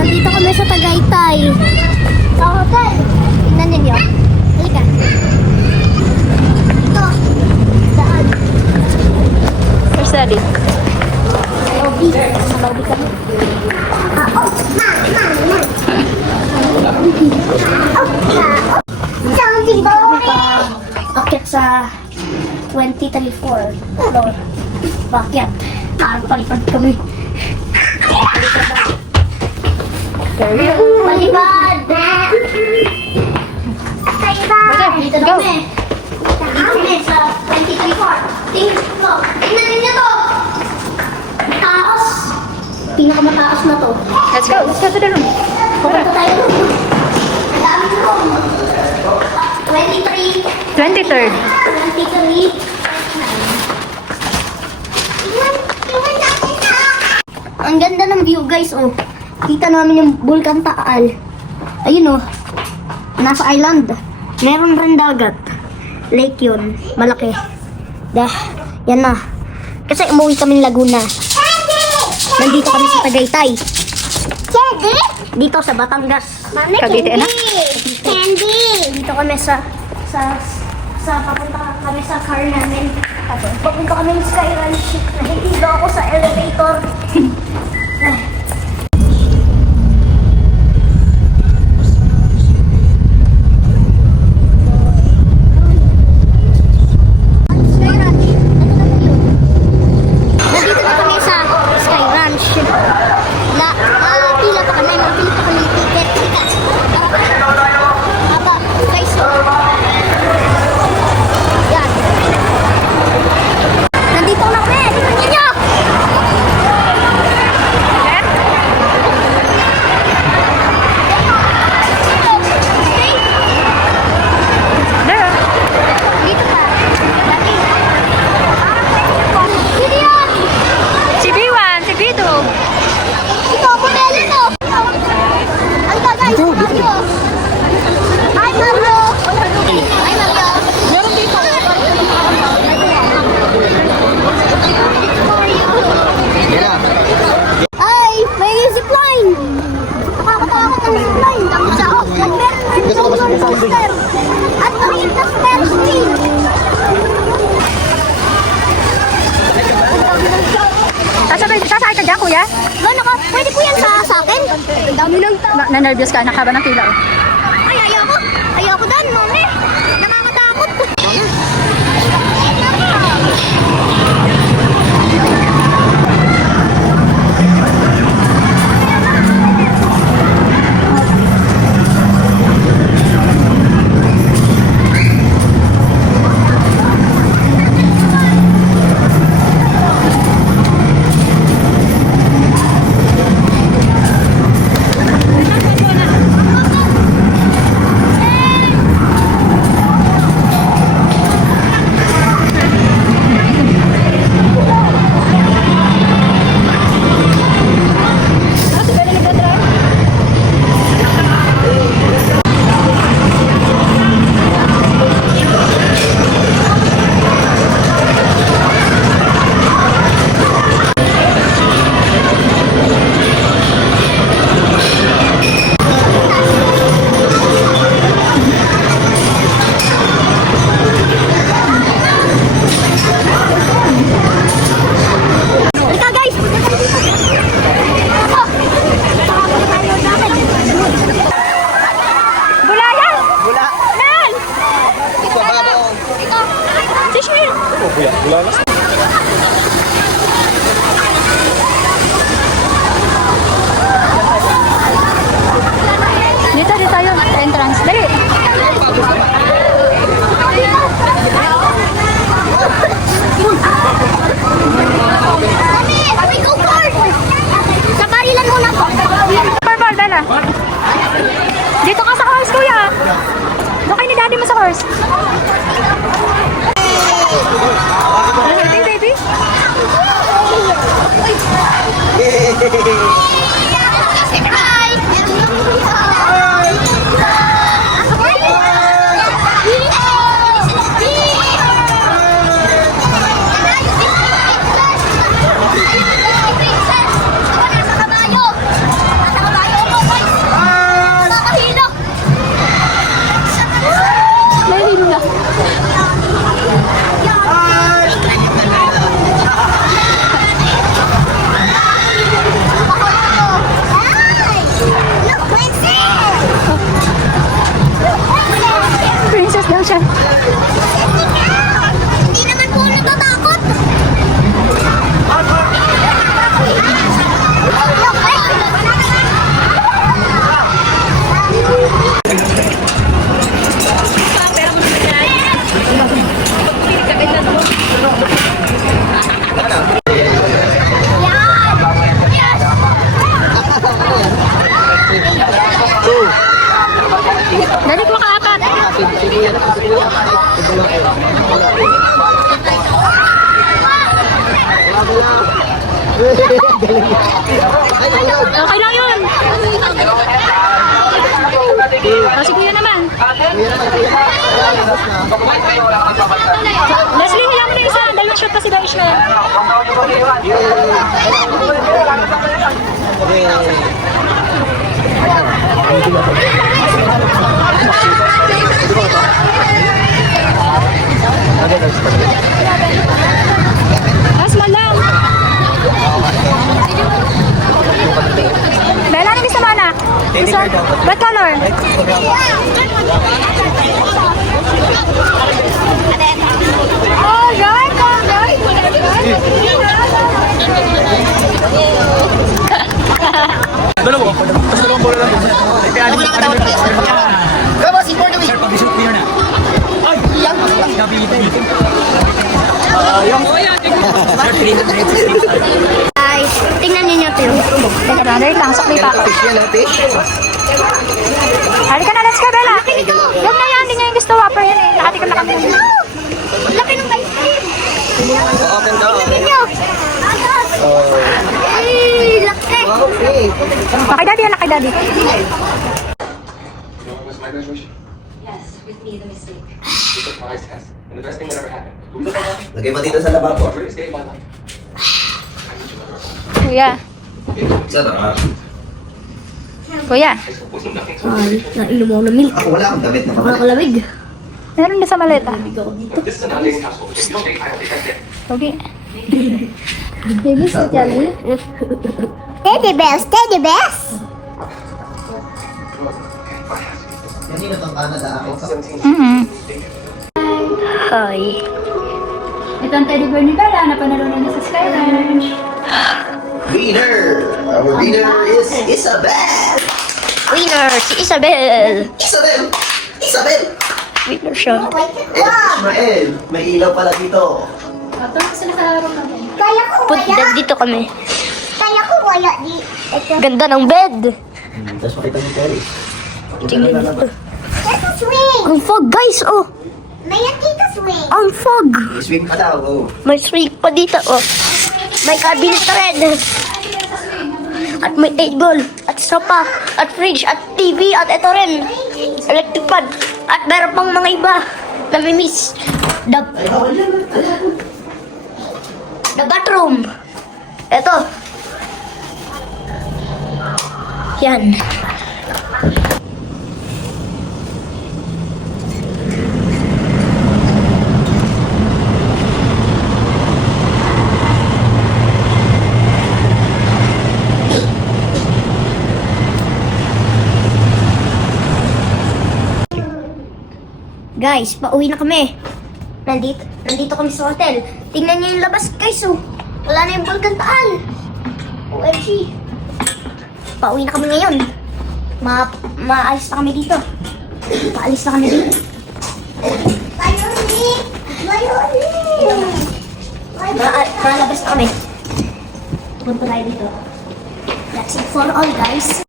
Nandito kami sa Tagaytay. Sa hotel. Tingnan ninyo. Halika. Ito. Daan. Where's Daddy? Lobby. Sa lobby kami. Akit sa 23 floor. Bakit? Palipad kami. Palipad! Palipad! Dito na kami. Dito kami sa 23 floor. Tingnan ninyo to! Taos! Pinakamataas na to. Let's go to the room. Pupunta tayo doon. Ang daming room. 23. 23rd. 23. Ang ganda ng view guys, oh. Kita namin yung Bulkan Taal. Ayun oh. Nasa island. Meron rin dagat. Lake yun. Malaki. Yan na. Kasi umuwi kami Laguna. Nandito kami sa Tagaytay. Dito sa Batangas. Cavite na? Candy! Dito kami sa papunta kami sa car namin. Papunta kami sa Sky Ranch. Nahihilo ako sa elevator. Sky Ranch. Nandito na kami sa Sky Ranch. Pila pa kami. Pila pa kami ticket. Aba, guys. Yan. Nandito na kami. Tingnan niyo. There. Dito pa. Sino yan? Si B1, si B2. Ito, hotel ito. Halika guys, Mario. Hi Mario. Hi Mario. Meron dito. Hi, may zipline. Nakakatakot ang zipline. Tapos ako, nag-meron coaster. At maliit na Ferris wheel. Sasakay ka dyan, kuya? Pwede po yan sa akin? Ang dami lang to. Na-nervous ka, nakaba ng pila. Ay, ayoko. Ayoko doon, mami. Nakakatakot. Dito tayo. Entrance. Dali. Kami go kart! Sa barilan muna po. Purple, Bella. Dito ka sa horse, kuya. Doon kayo ni daddy mo sa horse. Baby. Nasa kabayo ko. Dali ko makaapat. Okay lang yun. Si Kuya naman. Leslie, hilang mo na isa. Dalawang shot pa si Daish na. Asma lang. Bella, ano gusto mo na? Gusto? What color? Alright, alright. Dalawa. Tapos dalawang bola lang. Kaya ano na katawag pa. Vamos, si Porto. Sir, pag-shoot clear na. Ay! Gabitin. Guys, tingnan niyo ito yung tubog. Teka na, wait lang. Sakli pa ako. Fish yan, fish. Halika na, let's go, Bella. Huwag na yan, hindi niya yung gusto. Whopper yan eh. Nakati ko na kami. Laki ng ice cream. Open daw. Tingnan niyo. Ay, laki. Okay. Laki daddy yan, laki daddy. Yes, with me, the mistake. We took my test, and the best thing that ever happened. We look at Lagay pa dito sa lababo. the greatest day of my life. Kuya. Sarap. Kuya. Wasn't nothing so Ay, nainom ako ng milk. Ako wala akong damit na pala. Nakakalamig. Meron na sa maleta. This is a non-dating household. If you don't take, I don't take that day. Okay. Baby, si Jelly. Teddy bears, teddy bears. Kanina tong Canada akin. Hi. Ito ang teddy bear ni Bella na panalo na sa Sky Ranch. Winner! Our winner is Isabel! Winner, si Isabel. Isabel! Isabel! Winner siya. Ismael! May ilaw pala dito. Ito na sila sa harap natin. Kaya ko wala. Dito kami. Kaya ko wala di. Ganda ng bed. Tapos makita mo Terry. Tingnan dito. Ang fog, guys, oh. May dito swing. Ang fog. Swing ka daw. Oh. May swing pa dito, oh. May cabinet red. At may table, at sofa, at fridge, at TV, at ito rin. Electric fan. At meron pang mga iba. Namimiss. The bathroom. Ito. Yan. Guys, pauwi na kami. Nandito kami sa hotel. Tingnan niyo yung labas, guys, oh. Wala na yung Bulkantaan. OMG. Pauwi na kami ngayon. Maalis na kami dito. Paalis na kami dito. Malabas na kami. Punta tayo dito. That's it for all, guys.